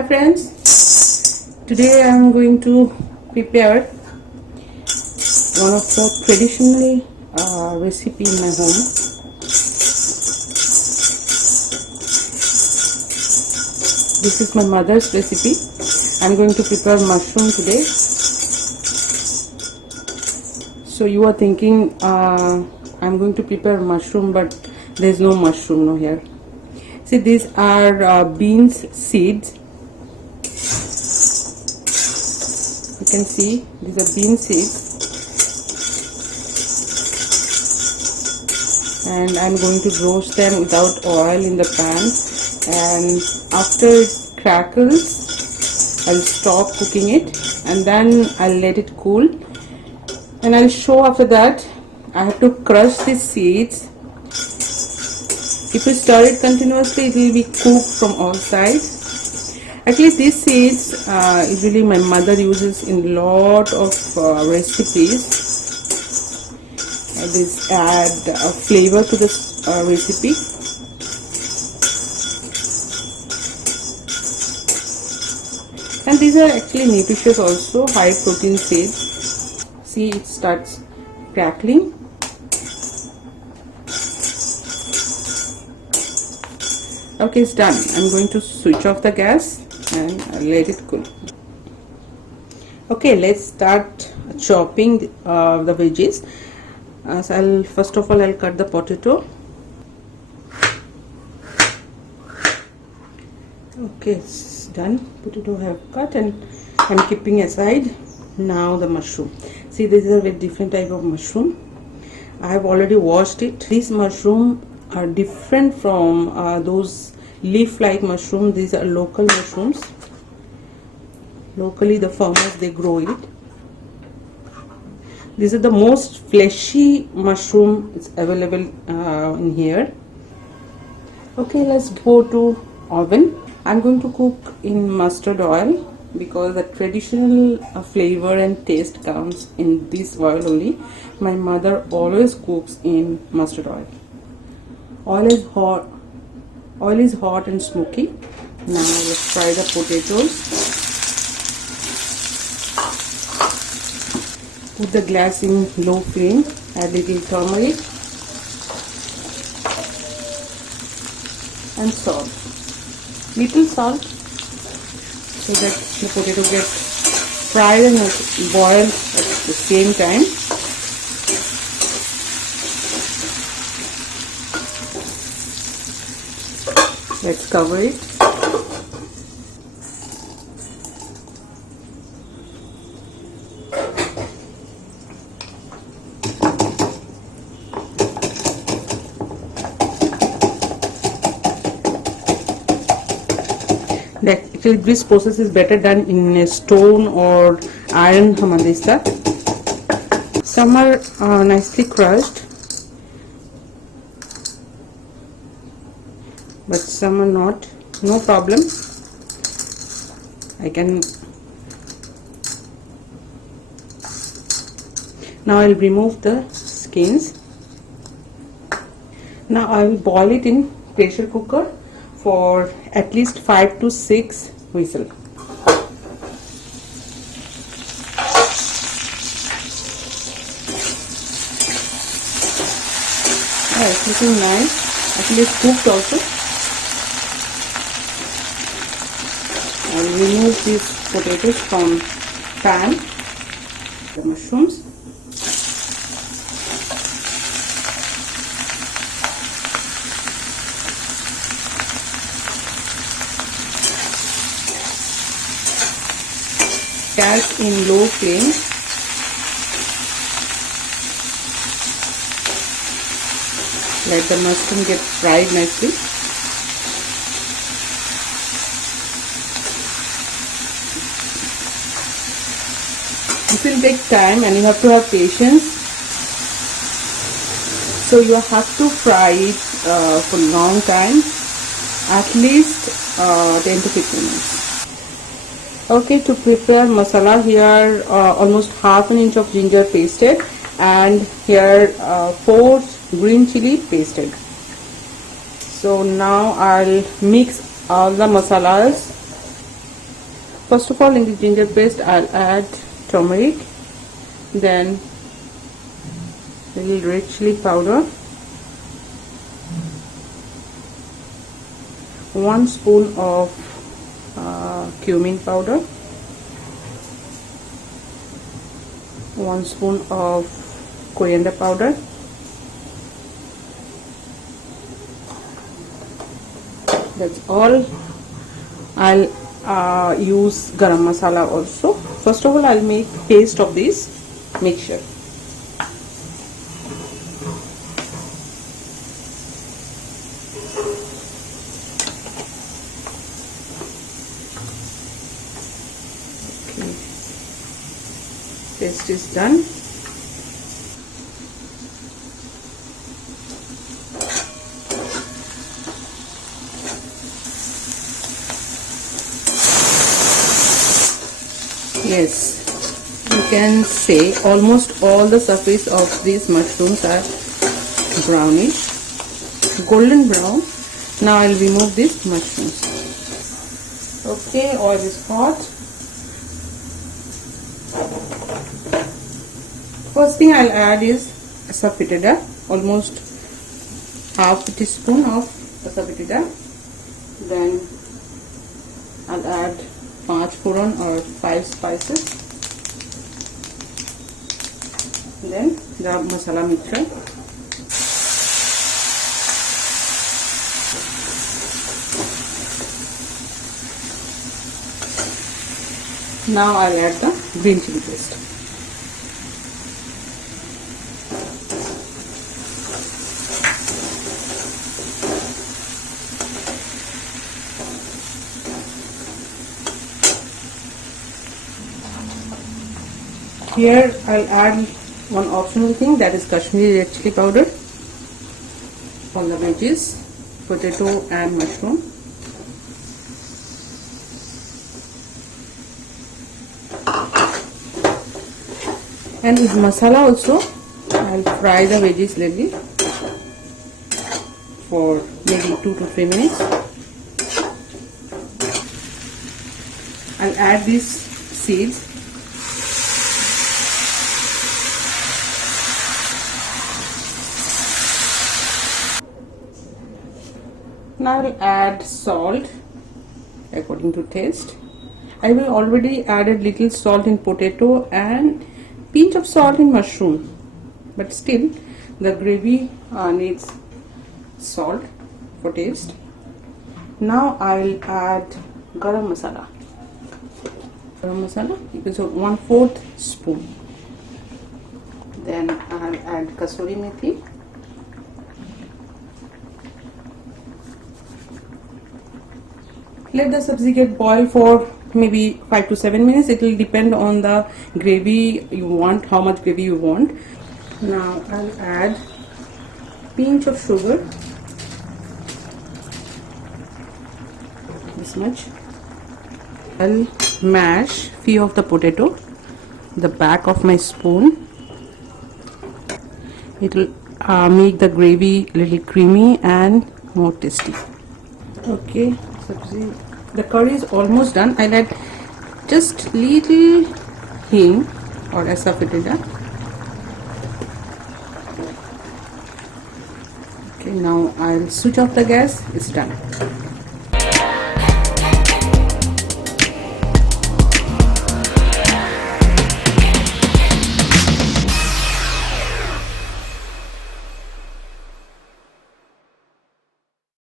Hi friends, today I am going to prepare one of the traditional recipe in my home. This is my mother's recipe. I am going to prepare mushroom today. So you are thinking I am going to prepare mushroom, but there is no mushroom no here. See, these are beans seeds. You can see these are bean seeds, and I'm going to roast them without oil in the pan, and after it crackles I'll stop cooking it and then I'll let it cool, and I'll show after that. I have to crush these seeds. If you stir it continuously, it will be cooked from all sides. Actually, these seeds usually my mother uses in lot of recipes. This add a flavor to this recipe. And these are actually nutritious also, high protein seeds. See, it starts crackling. Okay, it's done. I'm going to switch off the gas and let it cool. Okay, let's start chopping the veggies. So first of all I'll cut the potato. Okay, it's done. Potato I have cut and I'm keeping aside. Now the mushroom. See, this is a very different type of mushroom. I have already washed it. These mushrooms are different from those leaf-like mushrooms. These are local mushrooms. Locally, the farmers, they grow it. These are the most fleshy mushroom it's available in here. Okay, let's go to oven. I'm going to cook in mustard oil because the traditional flavor and taste comes in this oil only. My mother always cooks in mustard oil. Oil is hot and smoky. Now let's fry the potatoes. Put the gas in low flame. Add little turmeric and salt. Little salt so that the potato gets fried and boiled at the same time. Let's cover it. Actually, this process is better done in a stone or iron hamadista. Some are nicely crushed, but some are not. No problem. I can. Now I'll remove the skins. Now I will boil it in pressure cooker for at least 5 to 6 whistles. Yeah, it's looking nice. Actually, it's cooked also. I'll remove these potatoes from pan. The mushrooms. Gas in low flame. Let the mushroom get fried nicely. It will take time and you have to have patience. So you have to fry it for a long time, at least 10 to 15 minutes. Okay, to prepare masala, here almost half an inch of ginger pasted, and here 4 green chili pasted. So now I'll mix all the masalas First of all, in the ginger paste I'll add turmeric, then little red chili powder, 1 spoon of cumin powder, 1 spoon of coriander powder, that's all. I'll use garam masala also. First of all, I'll make paste of this mixture. Okay, paste is done. Yes, you can say almost all the surface of these mushrooms are brownish, golden brown. Now I'll remove these mushrooms. Okay, oil is hot. First thing I'll add is asafoetida, almost half a teaspoon of asafoetida. Then I'll add 5 foron or 5 spices, then the masala mixture, now I'll add the green chili paste. Here I'll add one optional thing, that is Kashmiri red chili powder on the veggies, potato and mushroom. And with masala also, I'll fry the veggies lightly for maybe 2 to 3 minutes. I'll add these seeds. Now I'll add salt according to taste. I will already added little salt in potato and pinch of salt in mushroom, but still the gravy needs salt for taste. Now I'll add garam masala. Garam masala, you can say 1/4 spoon. Then I'll add Kasuri methi. Let the sabzi get boil for maybe 5 to 7 minutes. It will depend on the gravy you want, how much gravy you want. Now I'll add pinch of sugar, this much. I'll mash few of the potato, the back of my spoon. It will make the gravy little creamy and more tasty. Okay, sabzi. The curry is almost done. I'll add just little hing or asafoetida. Okay, now I'll switch off the gas. It's done.